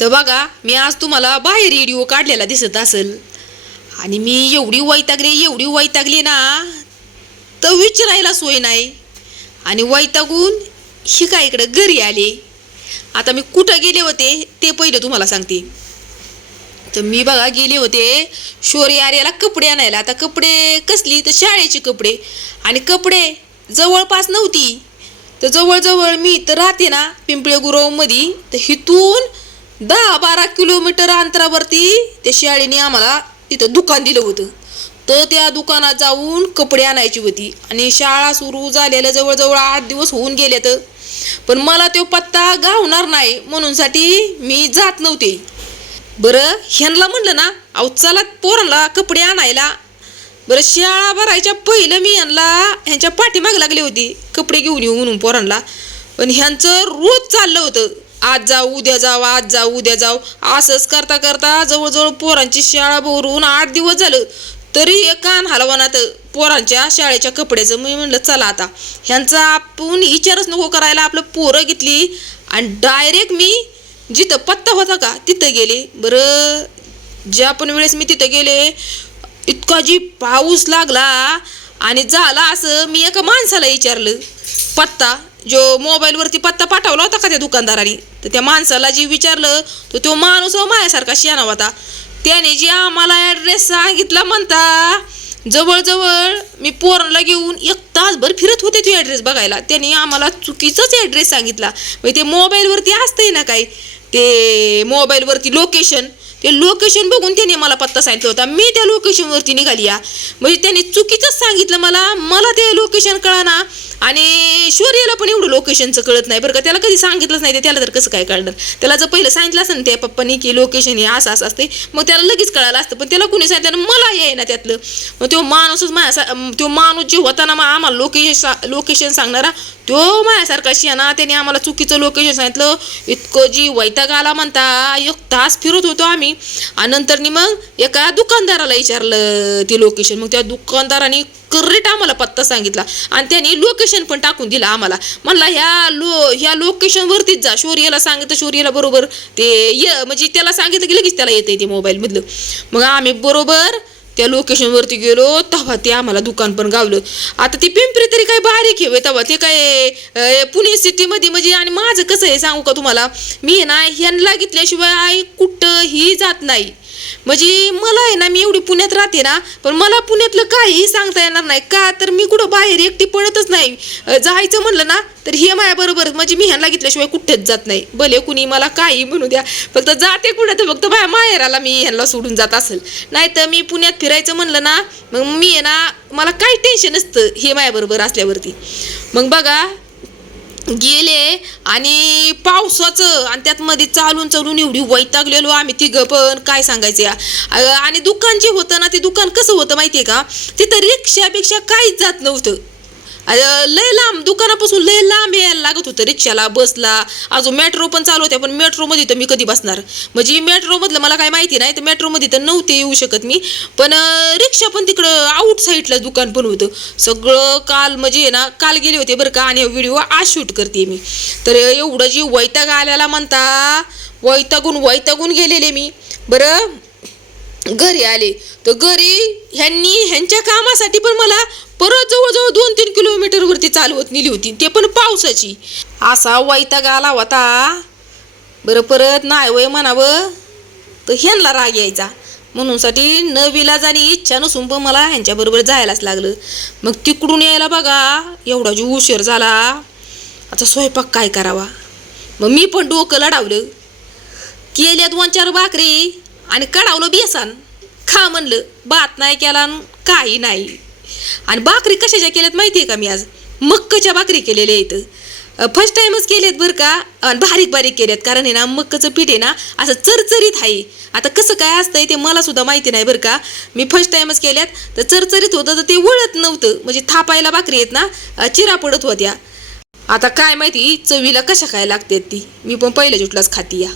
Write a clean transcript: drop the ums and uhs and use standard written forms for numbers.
तर बघा मी आज तुम्हाला बाहेर व्हिडिओ काढलेला दिसत असेल आणि मी एवढी वैतागली ना तर विचारायला सोय नाही आणि वैतागून शिका इकडे घरी आले. आता मी कुठं गेले होते ते पहिलं तुम्हाला सांगते. तर मी बघा गेले होते शोरी आर्याला कपडे आणायला. आता कपडे कसली तर शाळेची कपडे आणि कपडे जवळपास नव्हती. तर जवळजवळ मी इथं राहते ना पिंपळे गुरवमध्ये, तर इथून 10-12 किलोमीटर अंतरावरती त्या शाळेने आम्हाला तिथं दुकान दिलं होतं. तर त्या दुकानात जाऊन कपडे आणायची होती आणि शाळा सुरू झालेल्या जवळजवळ 8 दिवस होऊन गेले. तर पण मला तो पत्ता गावणार नाही म्हणूनसाठी मी जात नव्हते. बरं ह्यांना म्हणलं ना अहो चला पोरांना कपडे आणायला. बरं शाळा भरायच्या पहिलं मी ह्यांच्या पाठीमागे लागले होते कपडे घेऊन येऊ म्हणून पोरांना. पण ह्यांचं रोज चाललं होतं आज जाऊ उद्या जाऊ आज जाऊ उद्या जाऊ. असंच करता करता जवळजवळ पोरांची शाळा भरून 8 दिवस झालं तरी एक कान हलवणात पोरांच्या शाळेच्या कपड्याचं. मी म्हणलं चला आता ह्यांचा आपण विचारच नको करायला, आपलं पोरं घेतली आणि डायरेक्ट मी जिथं पत्ता होता का तिथं गेले. बरं ज्या पण वेळेस मी तिथं गेले इतका जी पाऊस लागला आणि झाला असं मी एका माणसाला विचारलं पत्ता, जो मोबाईलवरती पत्ता पाठवला होता का त्या दुकानदाराने. तर त्या माणसाला जी विचारलं तर तो माणूस माझ्यासारखा शियाना होता. त्याने जे आम्हाला ॲड्रेस सांगितला म्हणता जवळजवळ मी पोरांना घेऊन 1 तासभर फिरत होते तो ॲड्रेस बघायला. त्याने आम्हाला चुकीचाच ॲड्रेस सांगितला. म्हणजे ते मोबाईलवरती असतंय ना काय ते मोबाईलवरती लोकेशन, ते लोकेशन बघून त्याने मला पत्ता सांगितला होता. मी त्या लोकेशनवरती निघाली या. म्हणजे त्याने चुकीचंच सांगितलं मला ते लोकेशन कळना आणि शौर्याला पण एवढं लोकेशनचं कळत नाही बरं का. त्याला कधी सांगितलंच नाही, त्याला तर कसं काय कळणार. त्याला जर पहिलं सांगितलं असं ना त्या पप्पानी की लोकेशन हे असं असं असते मग त्याला लगेच कळालं असतं. पण त्याला कुणी सांगितलं मला याय ना त्यातलं. मग तो माणूसच तो माणूस जे होता ना मग आम्हाला लोकेशन सांगणारा तो माझ्यासारखा शियाना, त्याने आम्हाला चुकीचं लोकेशन सांगितलं. इतकं जी वैताग आला म्हणता 1 तास फिरत होतो आम्ही. आणि नंतर मग एका दुकानदाराला विचारलं ते लोकेशन. मग त्या दुकानदाराने करेक्ट आम्हाला पत्ता सांगितला आणि त्याने लोकेशन पण टाकून दिला आम्हाला. म्हणला ह्या लोकेशनवरतीच जा. शौर्याला सांगितलं, शौर्याला बरोबर ते म्हणजे त्याला सांगितलं की लगेच त्याला येतं ते मोबाईलमधलं. मग आम्ही बरोबर त्या लोकेशनवरती गेलो तेव्हा ते आम्हाला दुकान पण गावलं. आता ती पिंपरी तरी काय बारीक आहे तेव्हा ते काय पुणे सिटीमध्ये म्हणजे. आणि माझं कसं आहे सांगू का तुम्हाला, मी ना ह्यांना घेतल्याशिवाय कुठंही जात नाही. म्हणजे मला आहे ना मी एवढी पुण्यात राहते ना पण मला पुण्यातलं काहीही सांगता येणार नाही का, तर मी कुठं बाहेर एकटी पडतच नाही. जायचं म्हणलं ना तर हे माझ्याबरोबर म्हणजे मी ह्यांना घेतल्याशिवाय कुठेच जात नाही. भले कुणी मला काही म्हणू द्या, फक्त जाते कुठं तर फक्त माहेराला मी ह्यांना सोडून जात असेल. नाही तर मी पुण्यात फिरायचं म्हणलं ना मग मी आहे ना मला काही टेन्शन नसतं हे माझ्याबरोबर असल्यावरती. मग बघा गेले आणि पावसाचं आणि त्यात मध्ये चालून एवढी वैतागलेलो आम्ही तिघं पण काय सांगायचं या. आणि दुकान जे होतं ना ते दुकान कसं होतं माहितीये का, तिथं रिक्षापेक्षा काहीच जात नव्हतं. लय लांब दुकानापासून लय लांब यायला लागत होतं रिक्षाला बसला. अजून मेट्रो पण चालू होत्या पण मेट्रोमध्ये तर मी कधी बसणार म्हणजे मेट्रोमधलं मला काय माहिती नाही. तर मेट्रोमध्ये तर नव्हते येऊ शकत मी. पण रिक्षा पण तिकडं आउट साईडला दुकान पण होतं सगळं. काल म्हणजे ना काल गेले होते बरं का आणि व्हिडिओ आज शूट करते मी. तर एवढं जी वैताग आल्याला म्हणता वैतागून गेलेले मी. बरं घरी आले तर घरी ह्यांच्या कामासाठी पण मला परत जवळजवळ 2-3 किलोमीटरवरती चालवत नेली होती, ते पण पावसाची. असा वैताग आला होता. बरं परत नाही वय म्हणावं तर ह्यांना राग यायचा म्हणूनसाठी नविलाजाने इच्छा नसून पण मला ह्यांच्याबरोबर जायलाच लागलं. मग तिकडून यायला बघा एवढा जी उशीर झाला. आता स्वयंपाक काय करावा. मग मी पण डोकं लढावलं, केल्या 2-4 भाकरी आणि कढावलं बेसन. खा म्हणलं, भात नाही केला काही नाही. आणि भाकरी कशाच्या केल्यात माहिती आहे का, मी आज मक्काच्या भाकरी केलेल्या आहेत. फर्स्ट टाइमच केलेत बरं का. आणि बारीक केल्यात कारण आहे ना मक्काचं पीठ आहे ना असं चरचरीत आहे. आता कसं काय असतंय ते मला सुद्धा माहिती नाही बरं का. मी फर्स्ट टाइमच केल्यात तर चरचरीत होतं तर ते वळत नव्हतं म्हणजे थापायला भाकरी आहेत ना चिरा पडत होत्या. आता काय माहिती चवीला कशा काय लागतात ती. मी पण पहिल्या जुटलाच खाती या.